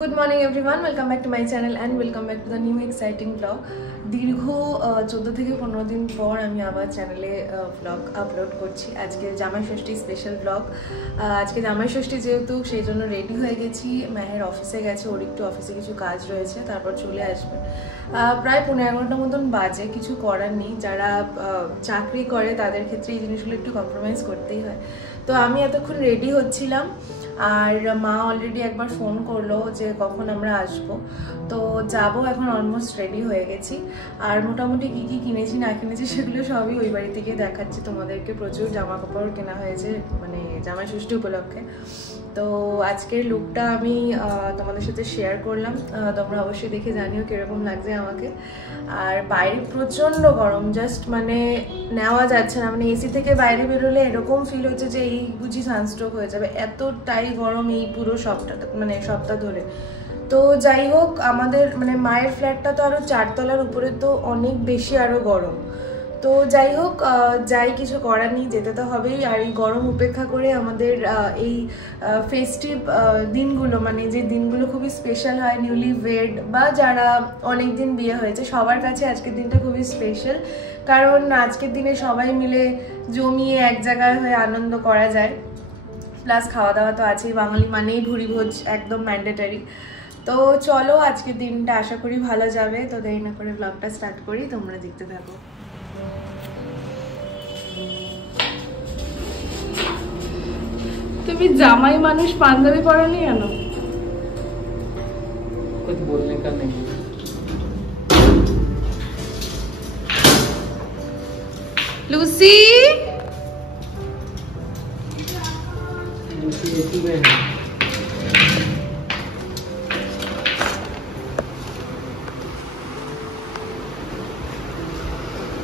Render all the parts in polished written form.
Good morning everyone, welcome back to my channel and welcome back to the new exciting vlog. দীর্ঘ 14 থেকে 15 দিন পর আমি আবার চ্যানেলে ব্লগ আপলোড করছি। আজকে জামাই ষষ্ঠী স্পেশাল ব্লগ। আজকে জামাই ষষ্ঠী যেহেতু সেই জন্য রেডি হয়ে গেছি। মাহের অফিসে গেছে, ওর একটু অফিসে কিছু কাজ রয়েছে, তারপর চলে আসবে। প্রায় 15-11টার মতন বাজে, কিছু করার নেই। যারা চাকরি করে তাদের ক্ষেত্রে এই জিনিসগুলো একটু কম্প্রোমাইজ করতেই হয়। তো আমি এতক্ষণ রেডি হচ্ছিলাম আর মা অলরেডি একবার ফোন করলো যে কখন আমরা আসবো। তো যাবো, এখন অলমোস্ট রেডি হয়ে গেছি। আর মোটামুটি কী কী কিনেছি না কিনেছি সেগুলো সবই ওই বাড়ি থেকে দেখাচ্ছি তোমাদেরকে। প্রচুর জামা কাপড় কেনা হয়েছে মানে জামাই ষষ্ঠী উপলক্ষে। তো আজকের লুকটা আমি তোমাদের সাথে শেয়ার করলাম, তোমরা অবশ্যই দেখে জানিও কীরকম লাগছে আমাকে। আর বাইরে প্রচণ্ড গরম, জাস্ট মানে নেওয়া যাচ্ছে না। মানে এসি থেকে বাইরে বেরোলে এরকম ফিল হচ্ছে যে এই বুঝি সানস্ট্রোক হয়ে যাবে, এতটাই গরম এই পুরো সপ্তাহ ধরে। তো যাই হোক, আমাদের মানে মায়ের ফ্ল্যাটটা তো আরও 4 তলার উপরে, তো অনেক বেশি আরও গরম। তো যাই হোক, যাই কিছু করার নেই, যেতে তো হবেই। আর এই গরম উপেক্ষা করে আমাদের এই ফেস্টিভ দিনগুলো, মানে যে দিনগুলো খুবই স্পেশাল হয় নিউলি ওয়েড বা যারা অনেক দিন বিয়ে হয়েছে, সবার কাছে আজকের দিনটা খুবই স্পেশাল। কারণ আজকের দিনে সবাই মিলে জমিয়ে এক জায়গায় হয়ে আনন্দ করা যায়, প্লাস খাওয়া দাওয়া তো আছেই। বাঙালি মানেই ভুরিভোজ, একদম ম্যান্ডেটারি। তো চলো, আজকের দিনটা আশা করি ভালো যাবে। তো দেরি না করে ব্লগটা স্টার্ট করি, তোমরা দেখতে থাকো। তুমি জামাই মানুষ, পাঞ্জাবি পরনি কেন? कुछ बोलने का नहीं। लूसी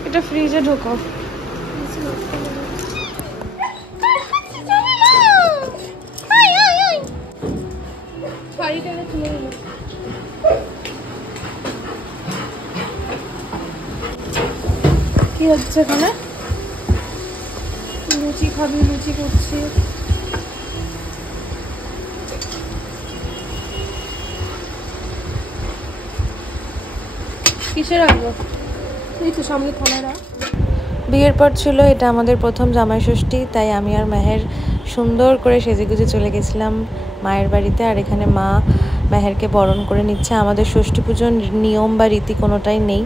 এটা ফ্রিজে ঢোকো। কি হচ্ছে এখানে? লুচি খাবি? লুচি করছি। কিসে রাখবো? এই তো সামনে থানারা। বিয়ের পর ছিল এটা আমাদের প্রথম জামাই ষষ্ঠী, তাই আমি আর মাহের সুন্দর করে সেজেগুজে চলে গেছিলাম মায়ের বাড়িতে। আর এখানে মা মাহেরকে বরণ করে নিচ্ছে। আমাদের ষষ্ঠী পুজোর নিয়ম বা রীতি কোনোটাই নেই।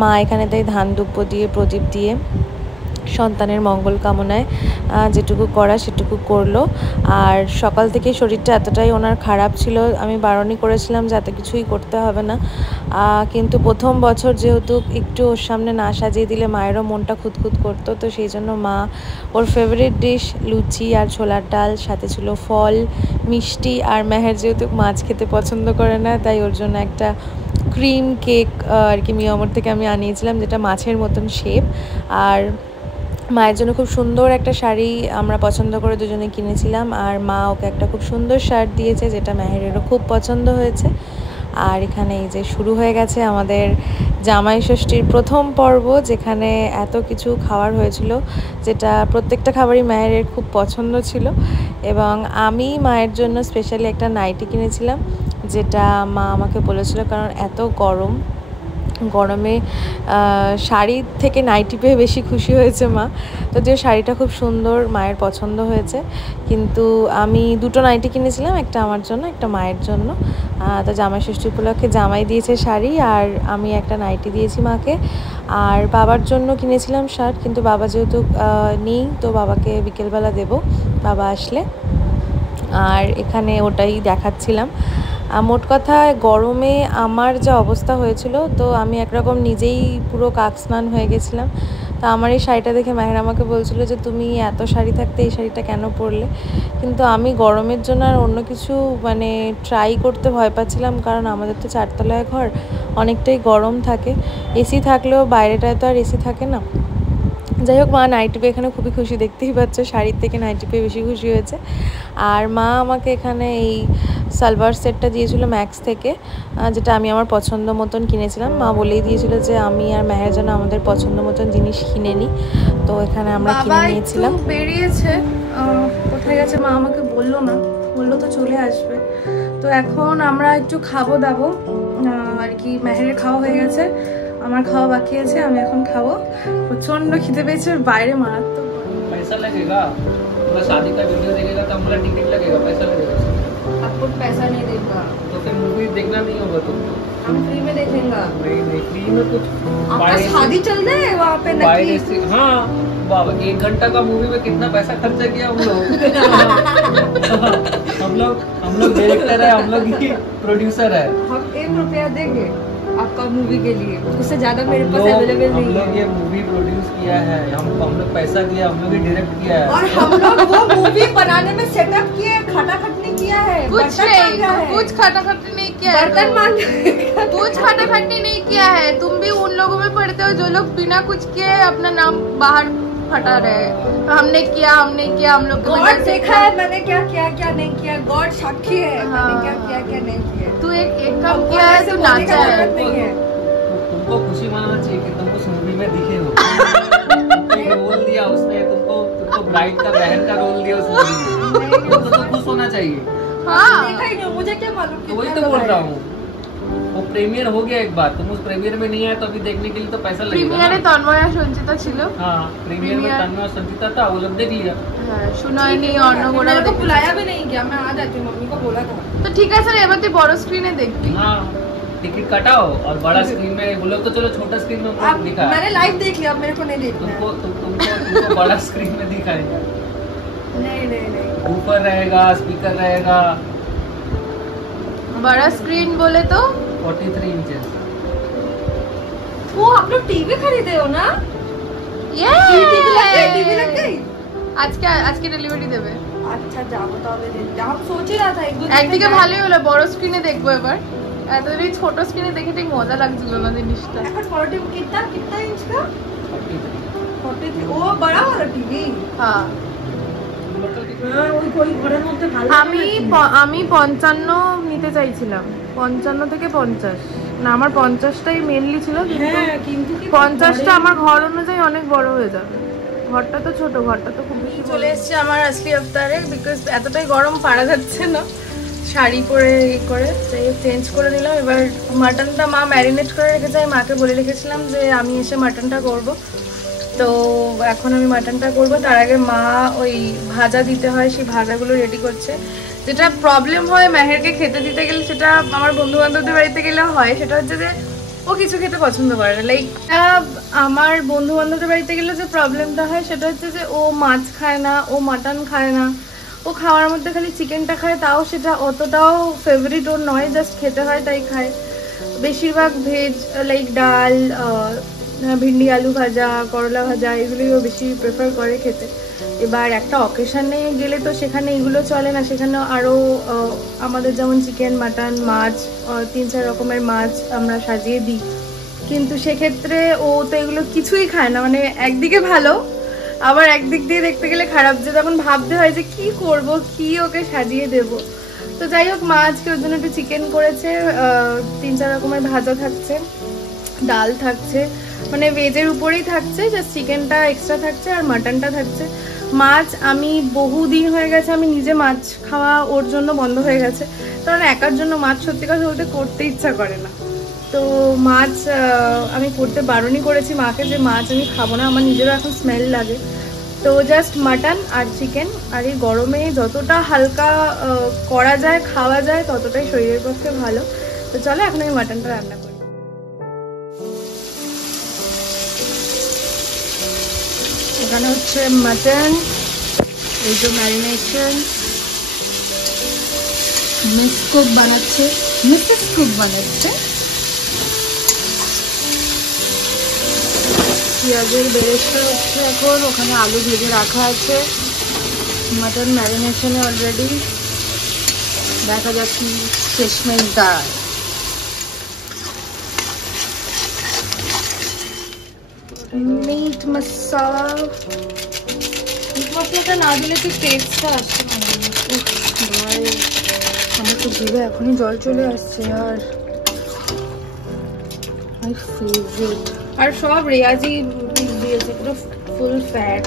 মা এখানে তাই ধান দুব্য দিয়ে, প্রদীপ দিয়ে সন্তানের মঙ্গল কামনায় যেটুকু করা সেটুকু করলো। আর সকাল থেকে শরীরটা এতটাই ওনার খারাপ ছিল, আমি বারণই করেছিলাম যে এত কিছুই করতে হবে না। কিন্তু প্রথম বছর যেহেতু একটু ওর সামনে না সাজিয়ে দিলে মায়েরও মনটা খুঁতখুত করতো, তো সেই জন্য মা ওর ফেভারিট ডিশ লুচি আর ছোলার ডাল, সাথে ছিল ফল, মিষ্টি। আর মেহের যেহেতু মাছ খেতে পছন্দ করে না, তাই ওর জন্য একটা ক্রিম কেক আর কি মিয়ামর থেকে আমি আনিয়েছিলাম, যেটা মাছের মতন শেপ। আর মায়ের জন্য খুব সুন্দর একটা শাড়ি আমরা পছন্দ করে দুজনে কিনেছিলাম। আর মা ওকে একটা খুব সুন্দর শার্ট দিয়েছে, যেটা মেহেরেরও খুব পছন্দ হয়েছে। আর এখানে এই যে শুরু হয়ে গেছে আমাদের জামাই ষষ্ঠীর প্রথম পর্ব, যেখানে এত কিছু খাবার হয়েছিল, যেটা প্রত্যেকটা খাবারই মায়ের খুব পছন্দ ছিল। এবং আমি মায়ের জন্য স্পেশালি একটা নাইটি কিনেছিলাম, যেটা মা আমাকে বলেছিল, কারণ এত গরমে শাড়ির থেকে নাইটি পেয়ে বেশি খুশি হয়েছে মা। তো যে শাড়িটা খুব সুন্দর, মায়ের পছন্দ হয়েছে। কিন্তু আমি দুটো নাইটি কিনেছিলাম, একটা আমার জন্য, একটা মায়ের জন্য। তো জামাই ষষ্ঠী উপলক্ষে জামাই দিয়েছে শাড়ি, আর আমি একটা নাইটি দিয়েছি মাকে। আর বাবার জন্য কিনেছিলাম শার্ট, কিন্তু বাবা যেহেতু নেই, তো বাবাকে বিকেলবেলা দেব বাবা আসলে। আর এখানে ওটাই দেখাচ্ছিলাম। মোট কথা গরমে আমার যা অবস্থা হয়েছিল, তো আমি একরকম নিজেই পুরো কাকস্নান হয়ে গেছিলাম। তো আমার এই শাড়িটা দেখে মাহের আমাকে বলছিল যে তুমি এত শাড়ি থাকতে এই শাড়িটা কেন পরলে। কিন্তু আমি গরমের জন্য আর অন্য কিছু মানে ট্রাই করতে ভয় পাচ্ছিলাম, কারণ আমাদের তো 4 তলায় ঘর, অনেকটাই গরম থাকে। এসি থাকলেও বাইরেটায় তো আর এসি থাকে না। যাই হোক, মা নাইটি পেয়ে এখানে খুবই খুশি, দেখতেই পাচ্ছ শাড়ির থেকে নাইটি পেয়ে বেশি খুশি হয়েছে। আর মা আমাকে এখানে এই সালোয়ার সেটটা দিয়েছিল ম্যাক্স থেকে, যেটা আমি আমার পছন্দ মতন কিনেছিলাম। মা বলেই দিয়েছিল যে আমি আর মেহের যেন আমাদের পছন্দ মতন জিনিস কিনে নিই, তো এখানে আমরা কিনে নিয়েছিলাম। বেরিয়েছে, কোথায় গেছে মা আমাকে বললো না, বললো তো চলে আসবে। তো তো এখন আমরা একটু খাবো দাবো আর কি। মেহেরের খাওয়া হয়ে গেছে, আমার খাওয়া বাকি আছে, আমি এখন খাবো। প্রচন্ড খিদে পেয়েছে, বাইরে মারাত্মক। पैसा लगेगा, पूरा शादी का वीडियो देखेगा तो हमारा टिकट लगेगा, पैसा लगेगा। आपको पैसा नहीं देगा तो फिर मूवी देखना नहीं होगा तुमको। हम फ्री में देखेंगे। नहीं नहीं, फ्री में कुछ आपका शादी चल रहा है वहाँ पे नकली। हाँ बाबा, 1 घंटा का मूवी में कितना पैसा खर्चा किया हम लोग। हम लोग डायरेक्टर है, हम लोग ही प्रोड्यूसर है। हम 1 रुपया देंगे आपका मूवी के लिए, उससे ज्यादा मेरे पास अवेलेबल नहीं है। हम लोग ये मूवी प्रोड्यूस किया है, हम लोग पैसा दिया, हम लोग ही डायरेक्ट किया है। और हम लोग वो मूवी बनाने में सेटअप किए, खटाखटनी किया है, कुछ खटाखटी नहीं किया है, बर्तन मांग कुछ खटाखटी नहीं किया है। तुम भी उन लोगों में पढ़ते हो जो लोग बिना कुछ किए अपना नाम बाहर फटा रहे। हमने किया हम लोग गॉड देखा है मैंने क्या किया क्या नहीं किया, गॉड साक्षी है मैंने क्या किया क्या नहीं किया। तू एक काम किया है, तू नाचा है। तुमको खुशी मनाना चाहिए कि तुम उस मूवी में दिखे हो। रोल दिया उसने तुमको ब्राइड का बहन का रोल दिया उस मूवी में, तुमको तो खुश होना चाहिए। हाँ देखा ही नहीं, मुझे क्या मालूम। तो वही तो बोल रहा हूँ, वो प्रीमियर हो गया एक बार, तुम उस प्रीमियर में नहीं आए तो अभी देखने के लिए तो पैसा लगेगा। प्रीमियरे तन्मय और संचिता छिलो। हाँ प्रीमियर में तन्मय और संचिता था, वो लोग देख लिया। শুনাই নি অন্নপূর্ণা मेरे को बुलाया भी नहीं गया, मैं आ जाती हूँ, मम्मी को बोला था। তো ঠিক আছে রে, এবার তুই বড় স্ক্রিনে দেখবি। हाँ टिकट कटाओ और बड़ा स्क्रीन में, वो लोग तो चलो छोटा स्क्रीन में आप दिखा, मैंने लाइव देख लिया, अब मेरे को नहीं देखना है। तुमको बड़ा स्क्रीन में दिखाएगा। नहीं नहीं नहीं, ऊपर रहेगा, स्पीकर रहेगा, बड़ा स्क्रीन बोले तो 43 इंचेस। वो आप लोग टीवी खरीदे हो ना? ये टीवी लग गई। আজকে ডেলিভারি দেবে। আচ্ছা যাবো তাহলে দেখতে। আমি সোচই रहा था एक दो दिन একদিকে ভালোই হলো, বড় স্ক্রিনে দেখবো এবার। এতদিন ছোট স্ক্রিনে দেখে ঠিক মজা লাগছিল না জিনিসটা। এখন 40 कितना इंच का? 43। ओ बड़ा वाला टीवी। হ্যাঁ हां ওই ঘরের মধ্যে ভালো। আমি 55 নিতে চাইছিলাম, 55 থেকে 50 না, আমার 50টাই মেইনলি ছিল, কিন্তু 50টা আমার ঘর অনুযায়ী অনেক বড় হয়ে যাবে। ঘরটা তো ছোট, ঘরটা তো খুব বেশি চলে এসেছে আমার আসলি আফতারে, বিকজ এতটাই গরম পারা যাচ্ছে না শাড়ি পরে করে, তাই চেঞ্জ করে নিলাম। এবার মাটনটা মা ম্যারিনেট করে রেখেছে, আমি মাকে বলে রেখেছিলাম যে আমি এসে মাটনটা করব, তো এখন আমি মাটনটা করব। তার আগে মা ওই ভাজা দিতে হয়, সেই ভাজাগুলো রেডি করছে। যেটা প্রবলেম হয় মেহেরকে খেতে দিতে গেলে, সেটা আমার বন্ধু বান্ধবদের বাড়িতে গেলে হয়, সেটা হচ্ছে যে ও কিছু খেতে পছন্দ করে না। লাইক আমার বন্ধু বান্ধবদের বাড়িতে গেলে যে প্রবলেমটা হয় সেটা হচ্ছে যে ও মাছ খায় না, ও মাটন খায় না, ও খাওয়ার মধ্যে খালি চিকেনটা খায়, তাও সেটা অতটাও ফেভারিট ওর নয়, জাস্ট খেতে হয় তাই খায়। বেশিরভাগ ভেজ লাইক ডাল, ভিন্ডি আলু ভাজা, করলা ভাজা, এগুলোই ও বেশি প্রেফার করে খেতে। এবার একটা অকেশনে গেলে তো সেখানে এগুলো চলে না, সেখানে আরও আমাদের যেমন চিকেন, মাটন, মাছ, 3-4 রকমের মাছ আমরা সাজিয়ে দিই, কিন্তু সেক্ষেত্রে ও তো এগুলো কিছুই খায় না। মানে একদিকে ভালো, আবার একদিক দিয়ে দেখতে গেলে খারাপ, যে তখন ভাবতে হয় যে কি করব, কি ওকে সাজিয়ে দেব। তো যাই হোক, মা আজকে ওর জন্য একটু চিকেন করেছে, 3-4 রকমের ভাজা থাকছে, ডাল থাকছে, মানে ভেজের উপরেই থাকছে, জাস্ট চিকেনটা এক্সট্রা থাকছে আর মাটনটা থাকছে। মাছ আমি বহুদিন হয়ে গেছে আমি নিজে মাছ খাওয়া ওর জন্য বন্ধ হয়ে গেছে, কারণ একার জন্য মাছ সত্যি কথা বলতে করতে ইচ্ছা করে না। তো মাছ আমি করতে বারণই করেছি মাকে যে মাছ আমি খাবো না, আমার নিজেরও এখন স্মেল লাগে। তো জাস্ট মাটন আর চিকেন, আর এই গরমে যতটা হালকা করা যায় খাওয়া যায় ততটাই শরীরের পক্ষে ভালো। তো চলো এখন আমি মাটনটা রান্না করি। এখানে হচ্ছে মাটন, এই তো ম্যারিনেশন, মিস কুক বানাচ্ছে, মিসেস কুক বানাচ্ছে। পেঁয়াজের বেরেস্তা হচ্ছে এখন, ওখানে আলু ভেজে রাখা আছে, মাটন ম্যারিনেশনে অলরেডি। দেখা যাক কি শেষমেশ দাঁড়ায়। মিট মশলা, মিট মশলাটা না দিলে তো টেস্টটা আসছে না। ভাই আমার তো জিভে এখনই জল চলে আসছে। আর মাই ফেভারিট, আর সব রেয়াজি দিয়েছে, পুরো ফুল ফ্যাট,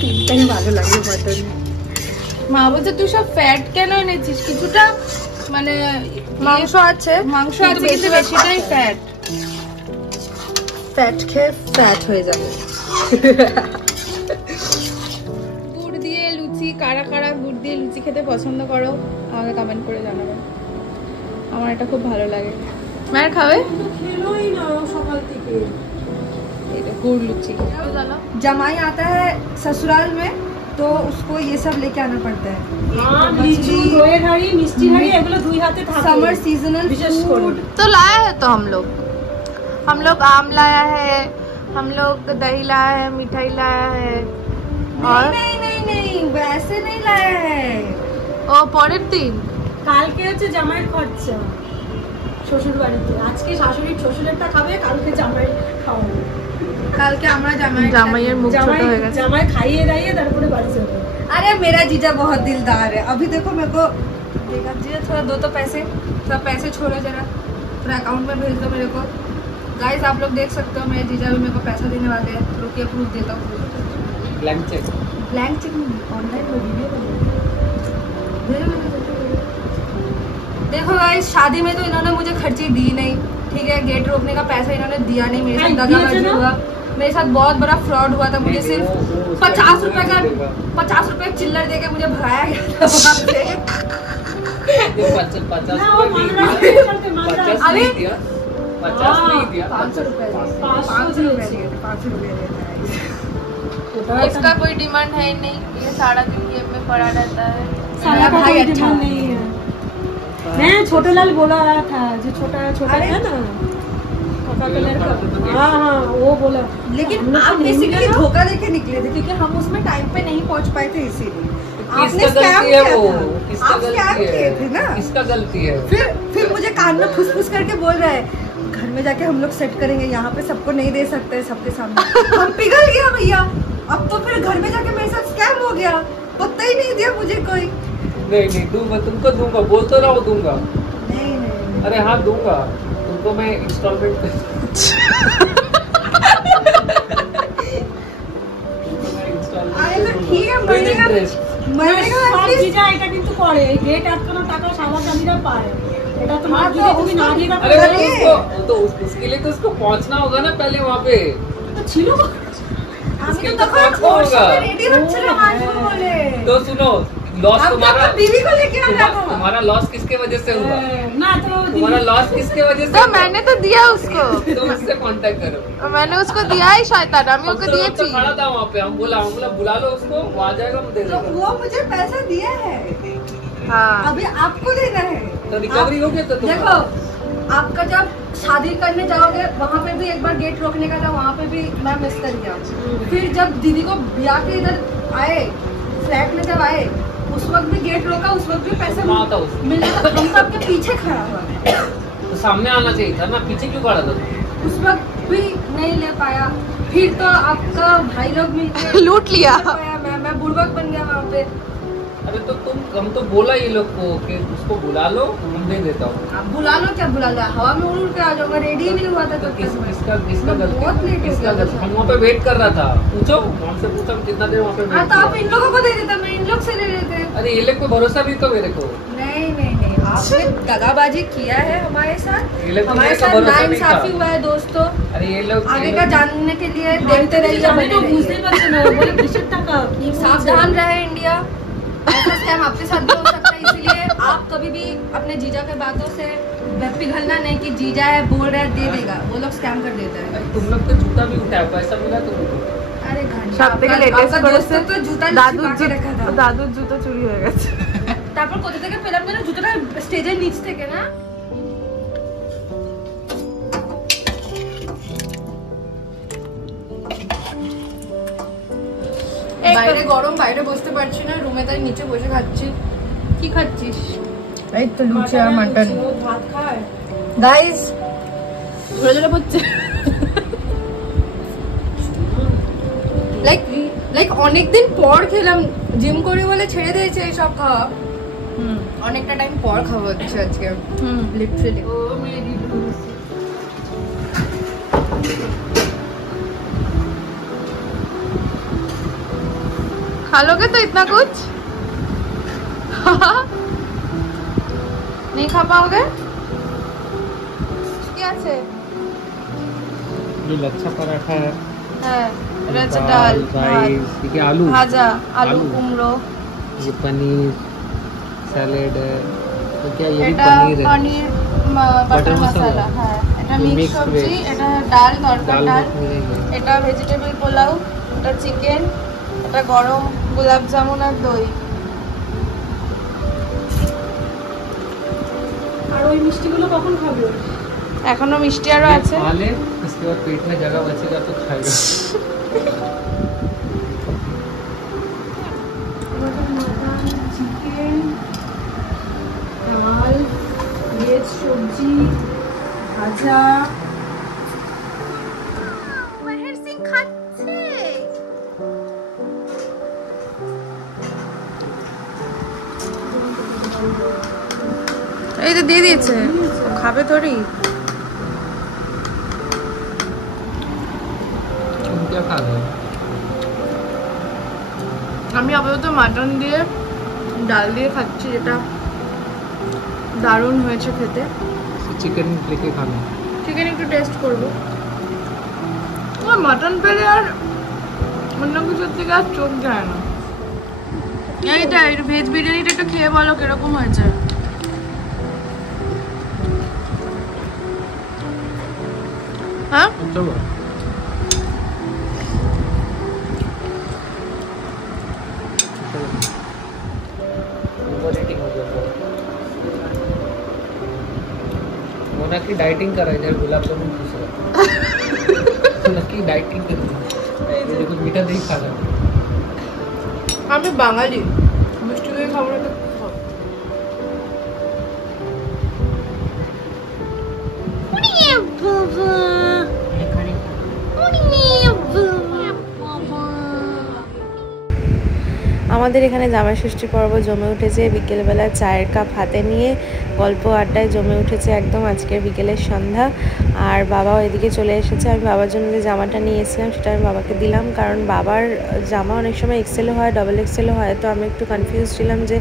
তিনটাই ভালো লাগে মাটন। মা বলছে তুই সব ফ্যাট কেন এনেছিস, কিছুটা মানে মাংস আছে, মাংস আছে কিন্তু বেশিটাই ফ্যাট। ফ্যাট খেয়ে ফ্যাট হয়ে যাবে। গুড় দিয়ে লুচি, কারা কারা গুড় দিয়ে লুচি খেতে পছন্দ করো আমাকে কমেন্ট করে জানাবে, আমার এটা খুব ভালো লাগে। মায়ের খাবে এটা গুড় লুচি। जमाई आता है ससुराल में तो उसको ये सब लेके आना पड़ता है, समर सीजनल फूड। तो लाया है तो हम लोग आम लाया है, हम लोग दही लाया है, मिठाई लाया है। और नहीं नहीं नहीं वैसे नहीं लाया है। ও পরের দিন কালকে হচ্ছে জামাইয়ের খরচা শ্বশুর বাড়িতে, আজকে শাশুড়ির শ্বশুরেরটা খাবে, কালকে জামাই খাওয়াবে। কালকে আমরা জামাইয়ের মুখ ছোট হয়ে গেছে, জামাই খাইয়ে দাইয়ে তারপরে বাড়ি যাবে। अरे मेरा जीजा बहुत दिलदार है। अभी देखो मेरे को देखा जीजा थोड़ा दो तो पैसे, थोड़ा पैसे छोड़ो जरा, थोड़ा अकाउंट में भेज दो मेरे को। गाइस आप लोग देख सकते हो मेरे जीजा भी मेरे को पैसा देने वाले हैं, रुकिए प्रूफ देता हूँ। ब्लैंक चेक ऑनलाइन देखो गाइस, शादी में तो इन्होंने मुझे खर्ची दी नहीं, ठीक है, गेट रोकने का पैसा इन्होंने दिया नहीं, मेरे साथ दगाबाजी हुआ, मेरे साथ बहुत बड़ा फ्रॉड हुआ था। मुझे सिर्फ 50 रुपए चिल्लर देके मुझे भगाया गया था वहाँ से। 50 अरे 50 नहीं दिया, 500 रुपए 500 रुपए इसका कोई डिमांड है ही नहीं, ये सारा दिन गेम में पड़ा रहता है। सारा भाई भाई अच्छा अच्छा नहीं है। मैं छोटे लाल बोला रहा था जो छोटा छोटा है ना पका कलर का, हाँ हाँ वो बोला। लेकिन आप बेसिकली धोखा देके निकले थे क्योंकि हम उसमें टाइम पे नहीं पहुंच पाए थे, इसीलिए आपने स्कैम किया था। आप स्कैम किए थे ना, किसका गलती है? फिर मुझे कान में फुसफुस करके बोल रहा है घर में जाके हम लोग सेट करेंगे, यहाँ पे सबको नहीं दे सकते सबके सामने। हम पिघल गया भैया, अब तो फिर घर में जाके मेरे साथ स्कैम हो गया, पता ही नहीं दिया मुझे कोई। नहीं दूंगा, तुमको दूंगा, बोल तो रहा हूँ दूंगा। नहीं अरे हाँ दूंगा तुमको, मैं इंस्टॉलमेंट अरे तो ठीक है, महीने का সব জিজা এটা কিন্তু করে, এই গেট আটকানো টাকা সাদা চাঁদিরা পায়, এটা তো মার যদি তুমি না দিয়ে अरे तो उसके लिए तो उसको पहुंचना होगा ना पहले वहाँ पे। তো ছিল उसके लिए तो पहुंचना होगा। रेडी बच्चे लोग आज वो बोले तो सुनो, लॉस अब तुम्हारा, तो बीवी को लेके आ जाता हूँ। तुम्हारा लॉस किसके वजह से हुआ? না তো तुम्हारा लॉस किसके वजह से तो हुआ? मैंने तो दिया उसको, तुम उससे कांटेक्ट करो। मैंने उसको दिया ही शैतान, আমি ওকে अफसर দিয়েছি। तो खड़ा था वहाँ पे, हम बोला बुला लो उसको, वो आ जाएगा, हम दे तो देंगे। वो मुझे पैसा दिया है, हाँ अभी आपको देना है। तो रिकवरी हो गया तो देखो आपका जब शादी करने जाओगे वहाँ पे भी एक बार गेट रोकने का था, वहाँ पे भी मैं मिस कर गया। फिर जब दीदी को ब्याह के इधर आए, फ्लैट में जब आए, उस वक्त भी गेट रोका, उस वक्त भी पैसे कहाँ था उसको? मिले, हम तो आपके पीछे खड़ा हुआ है। तो सामने आना चाहिए था ना, पीछे क्यों खड़ा था? उस वक्त भी नहीं ले पाया, फिर तो आपका भाई लोग मिलके लूट लिया। ले पाया, मैं बुड़बक बन गया वहाँ पे। अरे तो हम तो बोला ये लोग को कि उसको बुला लो, हम दे देता हूँ। आप बुला लो, क्या बुला लो, हवा में उड़ के आ जाऊंगा, रेडी नहीं हुआ था तो तब तक मैं। किसका बहुत गलती? लेट हो किसका गया गलती? था। हम वहाँ पे वेट कर रहा था, पूछो हमसे, पूछा कितना देर वहाँ पे हाँ वेट तो आप किया। इन लोगों को दे देता, मैं इन लोग से ले लेते। अरे ये लोग को भरोसा भी तो मेरे को। नहीं नहीं नहीं, आपने दगाबाजी किया है हमारे साथ, ये लोग को हमारे मेरे को साथ भरोसा नहीं नाइंसाफी था। हुआ है दोस्तों। अरे ये लोग आगे का जानने के लिए देखते रहिए, জামাই बने তো रहिए। বুঝতেই পারছে না, বলে কিসের টাকা কি सावधान रहे इंडिया, ऐसा स्कैम आपके साथ भी हो सकता है, इसलिए आप कभी भी अपने जीजा के बातों से पिघलना नहीं कि जीजा है बोल रहा है दे देगा, वो लोग स्कैम कर देता है। तुम लोग तो जूता भी उठाया, पैसा मिला तुमको? अरे घंटा, সব থেকে লেটেস্ট করেছে तो जूता দাদুর छिपा के रखा था। দাদুর জুতো চুরি হয়ে গেছে। তারপর কোথা থেকে পেলাম যেন জুতোটা, স্টেজের নিচ থেকে না। বাইরে গরম, বাইরে বসতে পারছি না, রুমে তাই নিচে বসে খাচ্ছি। কি খাচ্ছিস? এই তো লুচি আর মাটন। ভাত খায় গাইস ঝরে ঝরে পড়ছে। লাইক অনেকদিন পর খেলাম, জিম করি বলে ছেড়ে দিয়েছে এইসব খাওয়া, অনেকটা টাইম পর খাওয়া হচ্ছে আজকে লিটারালি। खा लोगे तो इतना कुछ? नहीं खा पाओगे? क्या है? ये लच्छा पराठा है, रच दाल, राइस, ये आलू भाजा, आलू कुमड़ो, ये पनीर सैलेड है, तो क्या ये भी এটা पनीर है, পনির বাটার মশলা, হ্যাঁ এটা মিক্স সবজি, এটা ডাল তরকারি ডাল, এটা ভেজিটেবল পোলাও, এটা চিকেন, এটা গরম গোলাপ জামুন আর দই। আর ওই মিষ্টিগুলো কখন খাবে? এখনো মিষ্টি আরো আছে। खा ले, इसके बाद पेट में जगह बचेगा तो खाएगा। চিকেন, ডাল, ভেজ সবজি, ভাজা। মাহের সিং খাচ্ছে। এই তো দিয়ে দিয়েছে, খাবে তোরই। तुम क्या खा रहे हो? আমি আপাতত মাটন দিয়ে ডাল দিয়ে খাচ্ছি, যেটা দারুণ হয়েছে খেতে। चिकन लेके खाना। চিকেন একটু টেস্ট করবো। আমার মাটন পেলে আর অন্য কিছুর থেকে আর চোখ যায় না। এইটা ভেজ বিরিয়ানিটা একটু খেয়ে বলো কিরকম হয়েছে। हाँ अच्छा हुआ। ओवर ईटिंग हो गया बहुत। मोना की डाइटिंग कर रहा है इधर, गुलाब जामुन खुश रहा। मोना की डाइटिंग कर रही है, ये कुछ मीठा नहीं खा रहा। আমি বাঙালি, মিষ্টি দই খাবো না তো আমাদের এখানে জামাই ষষ্ঠী পর্ব জমে উঠেছে। বিকেলবেলা চায়ের কাপ হাতে নিয়ে গল্প আড্ডায় জমে উঠেছে একদম আজকের বিকেলের সন্ধ্যা। আর বাবাও এদিকে চলে এসেছে। আমি বাবার জন্য যে জামাটা নিয়ে এসেছিলাম সেটা আমি বাবাকে দিলাম, কারণ বাবার জামা অনেক সময় এক্সেলও হয়, ডবল এক্সেলও হয়। তো আমি একটু কনফিউজ ছিলাম যে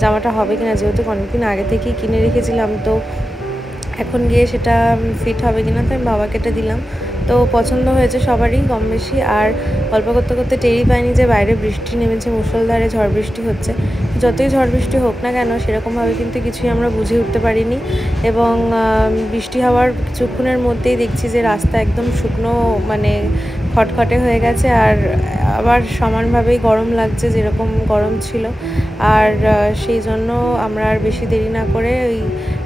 জামাটা হবে কিনা, যেহেতু অনেকদিন আগে থেকেই কিনে রেখেছিলাম, তো এখন গিয়ে সেটা ফিট হবে কিনা, তো আমি বাবাকে এটা দিলাম। তো পছন্দ হয়েছে সবারই কম বেশি। আর গল্প করতে করতে টেরই পাইনি যে বাইরে বৃষ্টি নেমেছে, মুষলধারে ঝড় বৃষ্টি হচ্ছে। যতই ঝড় বৃষ্টি হোক না কেন সেরকমভাবে কিন্তু কিছুই আমরা বুঝে উঠতে পারিনি। এবং বৃষ্টি হওয়ার কিছুক্ষণের মধ্যেই দেখছি যে রাস্তা একদম শুকনো, মানে খটখটে হয়ে গেছে। আর আবার সমানভাবেই গরম লাগছে, যেরকম গরম ছিল। আর সেই জন্য আমরা আর বেশি দেরি না করে ওই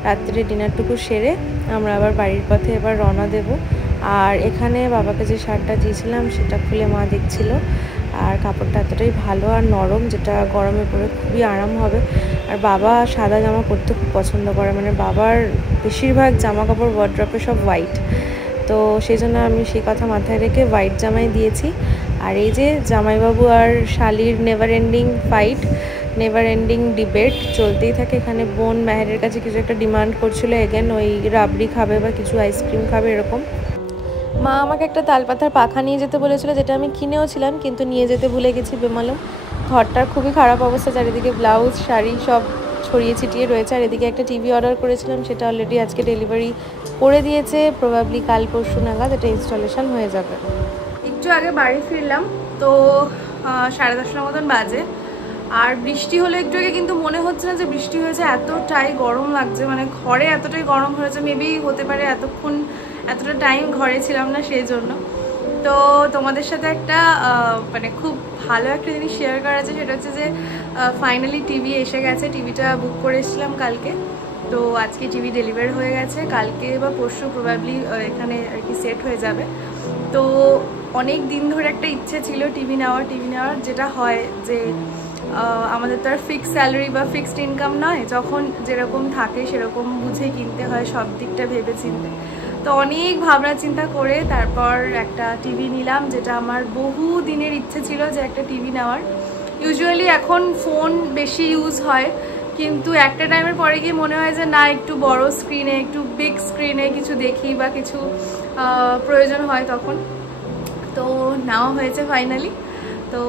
রাত্রে ডিনারটুকু সেরে আমরা আবার বাড়ির পথে এবার রওনা দেব। আর এখানে বাবাকে যে শার্টটা দিয়েছিলাম সেটা খুলে মা দেখছিল। আর কাপড়টা এতটাই ভালো আর নরম, যেটা গরমে পরে খুবই আরাম হবে। আর বাবা সাদা জামা পরতে খুব পছন্দ করে, মানে বাবার বেশিরভাগ জামা কাপড় ওয়ার্ড্রপে সব হোয়াইট। তো সেই জন্য আমি সেই কথা মাথায় রেখে হোয়াইট জামাই দিয়েছি। আর এই যে জামাইবাবু আর শালির never ending fight, never ending debate চলতেই থাকে। এখানে বোন মেহেরের কাছে কিছু একটা ডিমান্ড করছিল, এগেন ওই রাবড়ি খাবে বা কিছু আইসক্রিম খাবে এরকম। মা আমাকে একটা তালপাতার পাখা নিয়ে যেতে বলেছিল, যেটা আমি কিনেও ছিলাম কিন্তু নিয়ে যেতে ভুলে গেছি বেমালুম। ঘরটার খুবই খারাপ অবস্থা, চারিদিকে ব্লাউজ শাড়ি সব ছড়িয়ে ছিটিয়ে রয়েছে। আর এদিকে একটা টিভি অর্ডার করেছিলাম, সেটা অলরেডি আজকে ডেলিভারি করে দিয়েছে, প্রবাবলি কাল পরশু নাগাদ এটা ইনস্টলেশন হয়ে যাবে। একটু আগে বাড়ি ফিরলাম, তো 10:30টার মতন বাজে। আর বৃষ্টি হলো একটু আগে, কিন্তু মনে হচ্ছে না যে বৃষ্টি হয়েছে, এতটাই গরম লাগছে, মানে ঘরে এতটাই গরম হয়েছে। মেবি হতে পারে এতক্ষণ এতটা টাইম ঘরে ছিলাম না সেই জন্য। তো তোমাদের সাথে একটা মানে খুব ভালো একটা জিনিস শেয়ার করা আছে, সেটা হচ্ছে যে ফাইনালি টিভি এসে গেছে। টিভিটা বুক করেছিলাম কালকে, তো আজকে টিভি ডেলিভার হয়ে গেছে। কালকে বা পরশু প্রবাবলি এখানে আর কি সেট হয়ে যাবে। তো অনেক দিন ধরে একটা ইচ্ছে ছিল টিভি নেওয়ার, যেটা হয় যে আমাদের তো আর ফিক্সড স্যালারি বা ফিক্সড ইনকাম নয়, যখন যেরকম থাকে সেরকম বুঝে কিনতে হয়, সব দিকটা ভেবে চিনতে। তো অনেক ভাবনা চিন্তা করে তারপর একটা টিভি নিলাম, যেটা আমার বহু দিনের ইচ্ছে ছিল যে একটা টিভি নেওয়ার। ইউজুয়ালি এখন ফোন বেশি ইউজ হয়, কিন্তু একটা টাইমের পরে গিয়ে মনে হয় যে না, একটু বড় স্ক্রিনে, একটু বিগ স্ক্রিনে কিছু দেখি বা কিছু প্রয়োজন হয় তখন। তো নেওয়া হয়েছে ফাইনালি, তো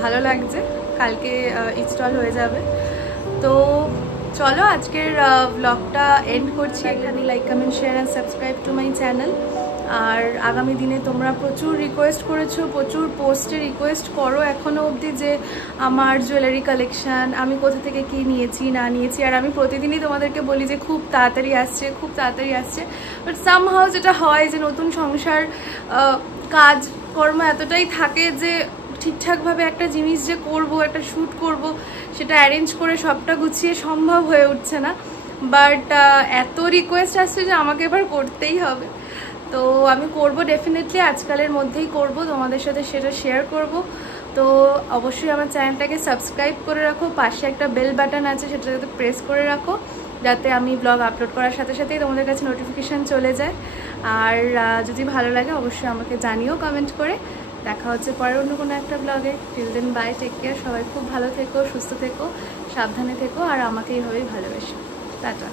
ভালো লাগছে। কালকে ইনস্টল হয়ে যাবে। তো চলো আজকের ব্লগটা এন্ড করছি এখানে। Like comment share and subscribe to my channel. আর আগামী দিনে তোমরা প্রচুর রিকোয়েস্ট করেছো, প্রচুর পোস্টে রিকোয়েস্ট করো এখনও অবধি যে আমার জুয়েলারি কালেকশান আমি কোথা থেকে কী নিয়েছি না নিয়েছি। আর আমি প্রতিদিনই তোমাদেরকে বলি যে খুব তাড়াতাড়ি আসছে, খুব তাড়াতাড়ি আসছে। বাট সামহাউ যেটা হয় যে নতুন সংসার, কাজ কর্ম এতটাই থাকে যে ঠিকঠাকভাবে একটা জিনিস যে করব, একটা শ্যুট করব, সেটা অ্যারেঞ্জ করে সবটা গুছিয়ে সম্ভব হয়ে উঠছে না। বাট এত রিকোয়েস্ট আসছে যে আমাকে এবার করতেই হবে। তো আমি করব, ডেফিনেটলি আজকালের মধ্যেই করব, তোমাদের সাথে সেটা শেয়ার করব। তো অবশ্যই আমার চ্যানেলটাকে সাবস্ক্রাইব করে রাখো, পাশে একটা বেল বাটন আছে সেটা যাতে প্রেস করে রাখো, যাতে আমি ব্লগ আপলোড করার সাথে সাথেই তোমাদের কাছে নোটিফিকেশান চলে যায়। আর যদি ভালো লাগে অবশ্যই আমাকে জানিও কমেন্ট করে। দেখা হচ্ছে পরে অন্য কোনো একটা ব্লগে। Till then bye, take care. সবাই খুব ভালো থেকো, সুস্থ থেকো, সাবধানে থেকো, আর আমাকে এইভাবেই ভালোবেসো। টাটা।